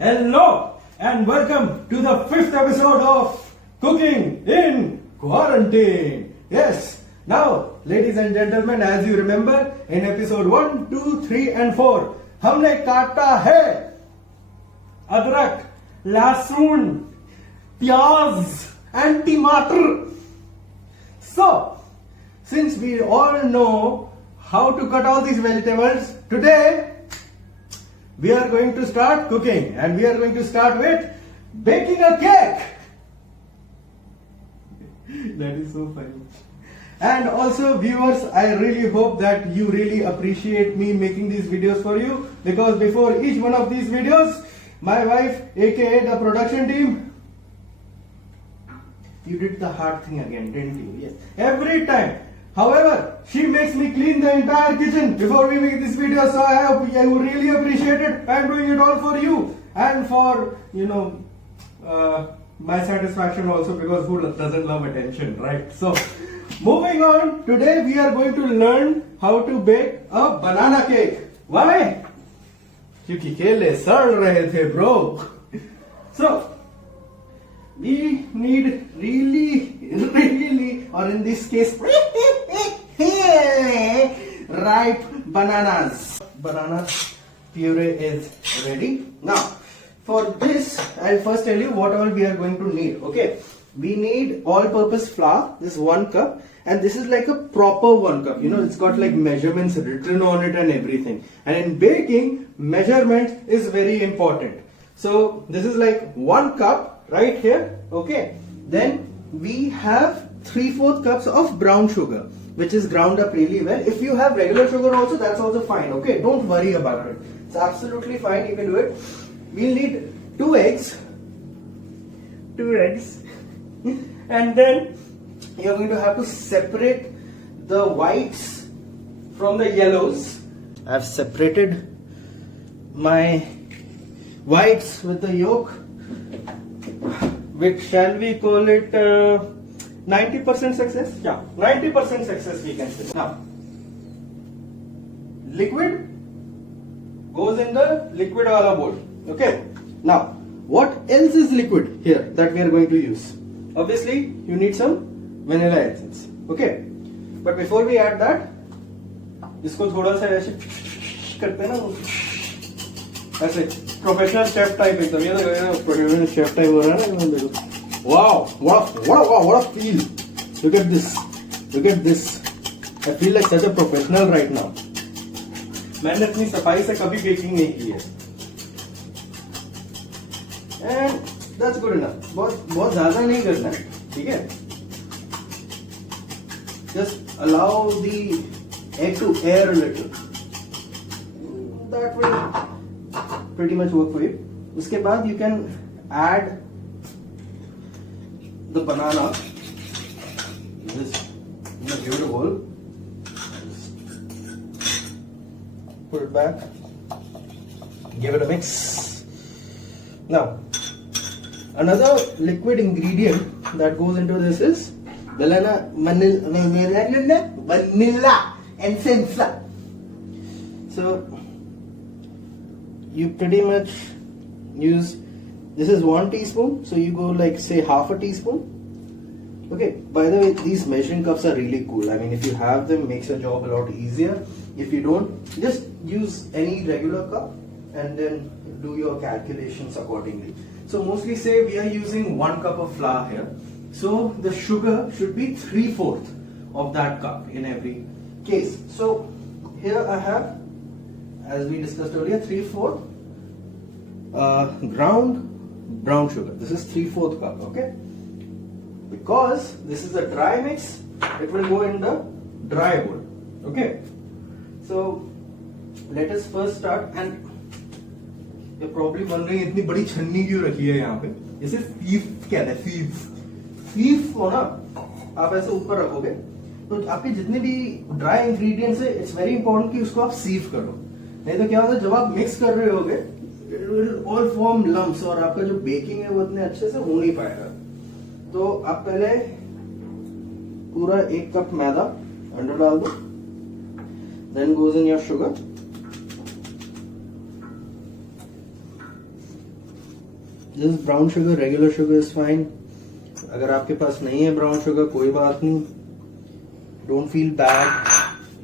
Hello and welcome to the fifth episode of Cooking in Quarantine. Yes, now ladies and gentlemen, as you remember in episode 1, 2, 3 and 4 हमने काटा है अदरक, लहसुन, प्याज and टमाटर. So, since we all know how to cut all these vegetables, today we are going to start cooking and we are going to start with baking a cake. That is so funny. And also viewers, I really hope that you really appreciate me making these videos for you, because before each one of these videos, my wife, aka the production team, you did the hard thing again, didn't you? Yes. Every time. However, she makes me clean the entire kitchen before we make this video, so I would really appreciate it. I'm doing it all for you and for, my satisfaction also, because who doesn't love attention, right? So, moving on, today we are going to learn how to bake a banana cake. Why? क्योंकि केले सड़ रहे थे, bro. So, we need really, or in this case, ripe bananas. Banana puree is ready. Now, for this, I'll first tell you what all we are going to need. Okay, we need all-purpose flour. This 1 cup, and this is like a proper 1 cup. You know, it's got like measurements written on it and everything. And in baking, measurement is very important. So this is like 1 cup right here. Okay, then we have 3/4 cups of brown sugar, which is ground up really well. If you have regular sugar also, that's also fine. Okay, don't worry about it. It's absolutely fine. You can do it. We'll need 2 eggs, and then you're going to have to separate the whites from the yellows. I've separated my whites with the yolk, which shall we call it 90% success? Yeah, 90% success we can say. Now, liquid goes in the liquid wala bowl. Okay. Now, what else is liquid here that we are going to use? Obviously, you need some vanilla essence. Okay. But before we add that, इसको थोड़ा सा ऐसे करते हैं ना, ऐसे professional chef type एकदम. ये देखो प्रोफेशनल शेफ टाइप हो रहा है ना. देखो, wow, what a feel. Look at this. I feel like such a professional right now. मैंने इतनी सफाई से कभी बेकिंग नहीं की है. And that's good enough. बहुत ज्यादा नहीं करना है, ठीक है? Just allow the egg to air a little. That will pretty much work for you. उसके बाद you can add the banana. Just give it a whirl. Put it back. Give it a mix. Now, another liquid ingredient that goes into this is vanilla essence. So you pretty much use, this is 1 teaspoon, so you go like say half a teaspoon. Okay, by the way, these measuring cups are really cool. I mean, if you have them, makes your job a lot easier. If you don't, just use any regular cup and then do your calculations accordingly. So mostly say we are using 1 cup of flour here. So the sugar should be 3/4 of that cup in every case. So here I have, as we discussed earlier, 3/4 ground brown sugar. This is 3/4 cup, okay? Because this is a dry mix, it will go in the dry bowl, okay? So let us first start. And you're probably wondering इतनी बड़ी छन्नी क्यों रखी है यहाँ पे? इसे फीफ कहते हैं. फीफ को ना आप ऐसे ऊपर रखोगे तो आपके जितने भी ड्राई इंग्रेडिएंट्स है, इट्स वेरी इंपॉर्टेंट कि उसको आप सीव करो. नहीं तो क्या होता है, जब आप मिक्स कर रहे होगे, it will all form lumps और आपका जो बेकिंग है वो इतने अच्छे से हो नहीं पाएगा. तो आप पहले पूरा 1 कप मैदा अंदर डाल दो. Then goes in your sugar. This brown sugar, regular sugar is fine. अगर आपके पास नहीं है ब्राउन शुगर, कोई बात नहीं. Don't feel bad,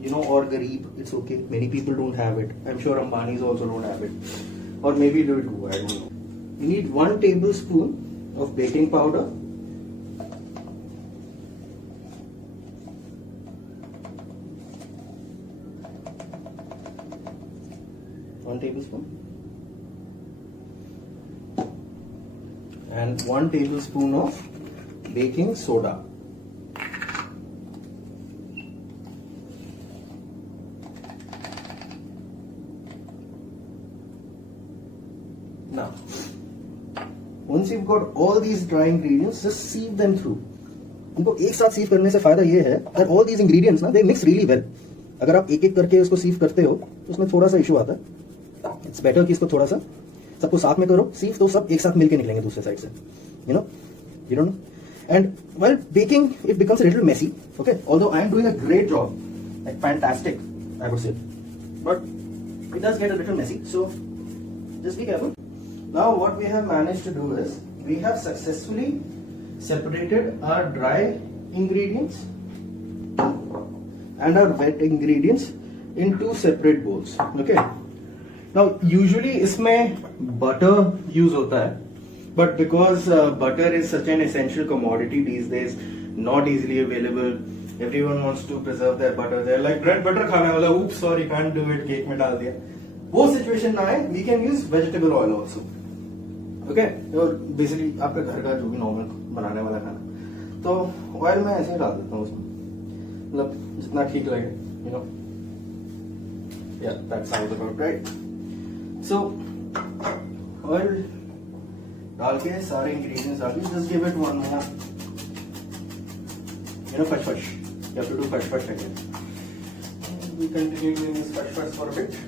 you know, or गरीब, it's okay. Many people don't have it. I'm sure Ambanis also don't have it, or maybe they do. I don't know. You need 1 tablespoon of baking powder. 1 tablespoon. And 1 tablespoon of baking soda. Now, once you've got all these dry ingredients, just sieve them through. इनको एक साथ सीव करने से फायदा ये है that all these ingredients ना they mix really well. अगर आप एक एक करके उसको सीव करते हो तो उसमें थोड़ा सा इशू आता है. इट्स बेटर कि इसको थोड़ा सा सबको साथ में करो सीव, तो सब एक साथ मिलके निकलेंगे दूसरे साइड से. You know. And while baking, it becomes a little messy. Okay, although I am doing a great job, like fantastic, I would say, but it does get a little messy. So just be careful. Now what we have managed to do is we have successfully separated our dry ingredients and our wet ingredients in 2 separate bowls. Okay. Now usually इसमें butter use होता है, but because butter is such an essential commodity these days, not easily available. Everyone wants to preserve their butter. They're like bread butter खाने वाला, oops sorry can't do it, cake में डाल दिया. वो situation ना है, we can use vegetable oil also. Okay, और basically आपका घर का जो भी नॉर्मल बनाने वाला खाना, तो ऑयल मैं ऐसे ही डाल देता हूँ उसमें, मतलब जितना ठीक लगे, you know. Yeah that sounds about right. So oil डाल के सारे इंग्रेडिएंट्स डाल के just give it one more, you know, push. You have to do push again. We continue doing this push for a bit.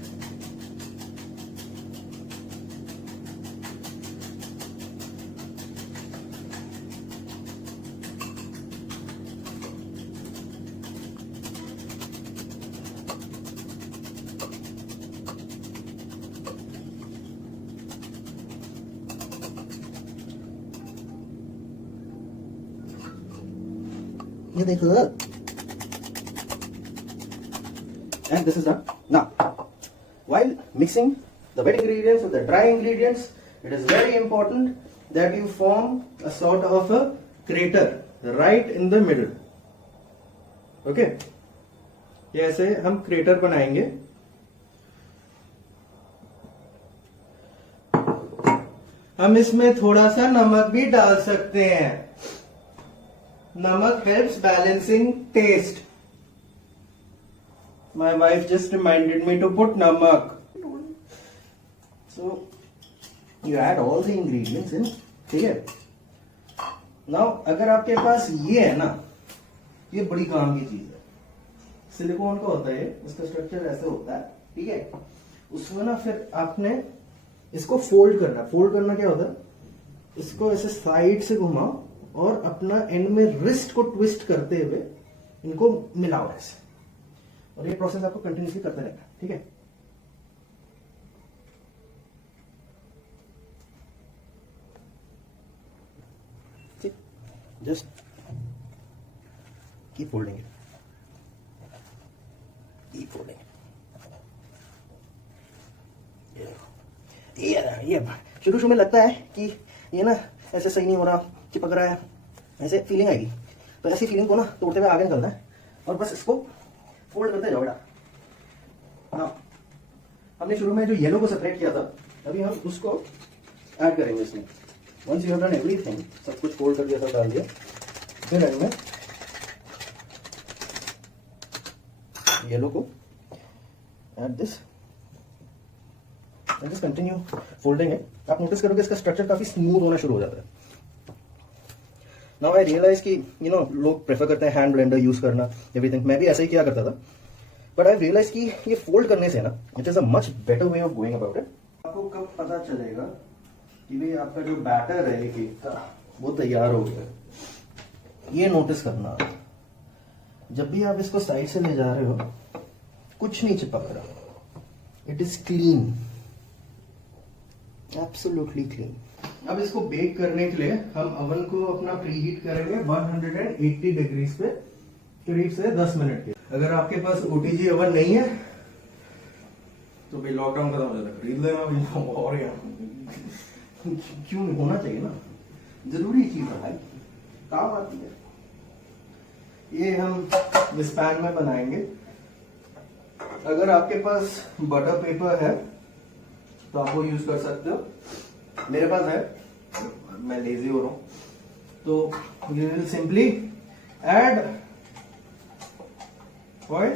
ये देखो, and this is done. Now, while mixing the wet ingredients with the dry ingredients, it is very important that you form a sort of a crater right in the middle. Okay? ये ऐसे हम crater बनाएंगे. हम इसमें थोड़ा सा नमक भी डाल सकते हैं. Namak helps balancing taste. My wife just reminded me to put namak. So you add all the ingredients in. ठीक है. Now अगर आपके पास ये है ना, ये बड़ी काम की चीज है. सिलिकॉन का होता है, इसका स्ट्रक्चर ऐसे होता है. ठीक है. उसमें ना फिर आपने इसको फोल्ड करना. फोल्ड करना क्या होता है? इसको ऐसे साइड से घुमाओ और अपना एंड में रिस्ट को ट्विस्ट करते हुए इनको मिलाओ ऐसे, और ये प्रोसेस आपको कंटिन्यूसली करते रहना. ठीक है. ठीक, just keep folding it, keep folding. ये शुरू में लगता है कि ये ना ऐसे सही नहीं हो रहा, चिपक रहा है, ऐसे फीलिंग आएगी. तो ऐसी फीलिंग को ना तोड़ते हुए आगे निकलना है और बस इसको फोल्ड करते जाओ बेटा. हाँ, हमने शुरू में जो येलो को सेपरेट किया था, अभी हम उसको ऐड करेंगे इसमें. Once you have done everything, सब कुछ फोल्ड कर दिया, सब डाल दिया, फिर एंड में येलो को add this and just continue folding it. आप नोटिस करोगे इसका स्ट्रक्चर काफी स्मूथ होना शुरू हो जाता है. नाउ आई रियलाइज कि यू नो लोग प्रेफर करते हैं हैंड ब्लेंडर यूज करना, एवरीथिंग. मैं भी ऐसा ही किया करता था, बट आई रियलाइज कि ये फोल्ड करने से ना it is a much better way of going about it. आपको कब पता चलेगा कि भाई आपका जो बैटर है केक का वो तैयार हो गया, ये नोटिस करना. जब भी आप इसको साइड से ले जा रहे हो, कुछ नहीं चिपक रहा, it is clean, absolutely clean. अब इसको बेक करने के लिए हम अवन को अपना प्रीहीट करेंगे 180 डिग्रीज पे करीब से 10 मिनट के। अगर आपके पास ओटीजी अवन नहीं है तो भाई लॉकडाउन खत्म हो जाता है, खरीद लेना और यार क्यों नहीं होना चाहिए ना, जरूरी चीज है भाई, काम आती है। ये हम इस पैन में बनाएंगे। अगर आपके पास बटर पेपर है तो आप वो यूज कर सकते हो, मेरे पास है, मैं लेजी हो रहा हूं, तो you will simply add oil.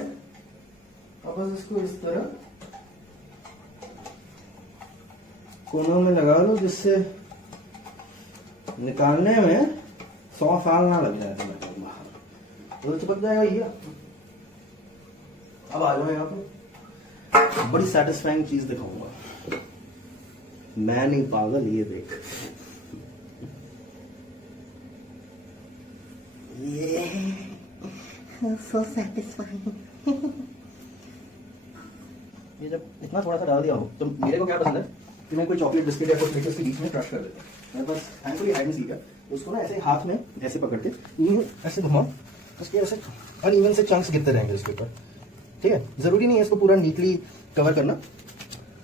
अब बस इसको इस तरह कोनों में लगा लो जिससे निकालने में 100 साल ना लग जाए तुम्हें, तो चिपक जाएगा ये। अब आ जाओ यहाँ पे, बड़ी सेटिस्फाइंग चीज दिखाऊंगा, मैं नहीं पागल, ये देख, ये so satisfying. ये जब इतना थोड़ा सा डाल दिया हो तो मेरे को क्या पसंद है कि मैं कोई चॉकलेट बिस्किट या कुछ उसके बीच में क्रश कर देता हूँ। मेरे पास थैंकफुली हाइड एंड सीक है, तो उसको ना ऐसे हाथ में ऐसे पकड़ के ऐसे घुमाओ, उसके ऐसे अनइवन से चंक्स गिरते रहेंगे उसके ऊपर। ठीक है, जरूरी नहीं है इसको पूरा नीटली कवर करना,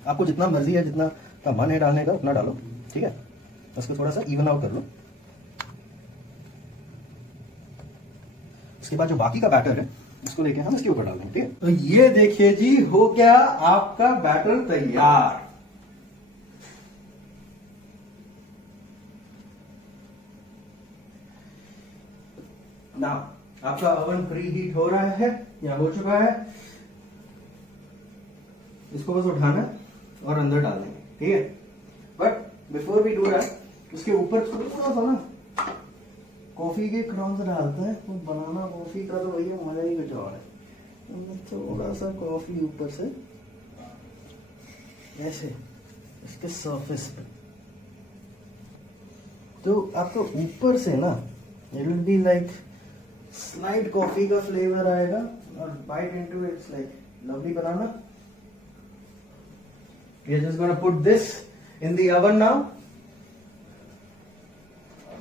आपको जितना मर्जी है, जितना का मन है डालने का उतना डालो। ठीक है, उसको थोड़ा सा इवन आउट कर लो। उसके बाद जो बाकी का बैटर है इसको लेके हम इसके ऊपर डाल देंगे। ठीक है, तो ये देखिए जी, हो गया आपका बैटर तैयार। ना आपका ओवन प्री हीट हो रहा है या हो चुका है, इसको बस उठाना और अंदर डाल देंगे। ठीक है, but before we do that उसके ऊपर थोड़ा सा ना कॉफी के क्रम्स डालते हैं, तो बनाना कॉफी का तो भैया मजा ही कुछ और है। थोड़ा सा कॉफी ऊपर से ऐसे इसके सरफेस पे, तो आपको ऊपर से ना it will be like slide coffee का फ्लेवर आएगा और bite into its like lovely banana. We are just gonna put this in the oven now,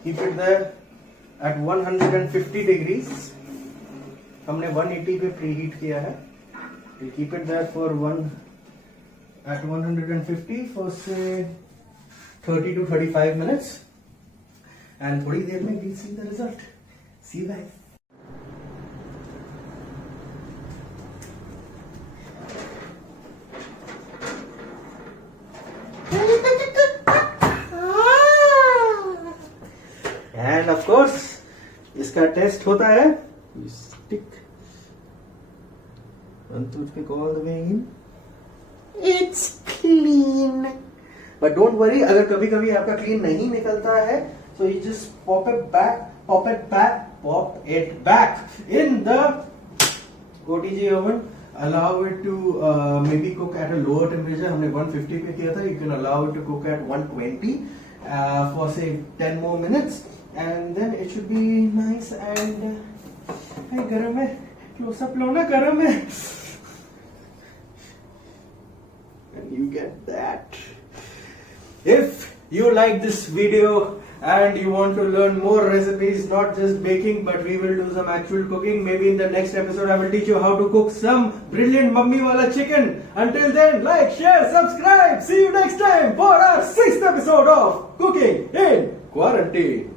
keep it there at 150 degrees। हमने 180 पे प्री हीट किया है। We'll keep it there for at 150 for say 30 to 35 minutes, and थोड़ी देर में we'll see the result. See you guys. And of course इसका test होता है stick one toothpick all the way in, It's clean. but don't worry, अगर कभी कभी आपका clean नहीं निकलता है so you just pop it back in the OTG oven, allow it to maybe cook at a lower temperature। हमने 150 पे किया था, you can allow it to cook at 120 for say 10 more minutes, and then it should be nice and hey, garam hai, close up लो ना, garam hai, and you get that। If you like this video and you want to learn more recipes, not just baking but we will do some actual cooking, maybe in the next episode I will teach you how to cook some brilliant mummy wala chicken। Until then, like, share, subscribe, see you next time for our 6th episode of Cooking in Quarantine।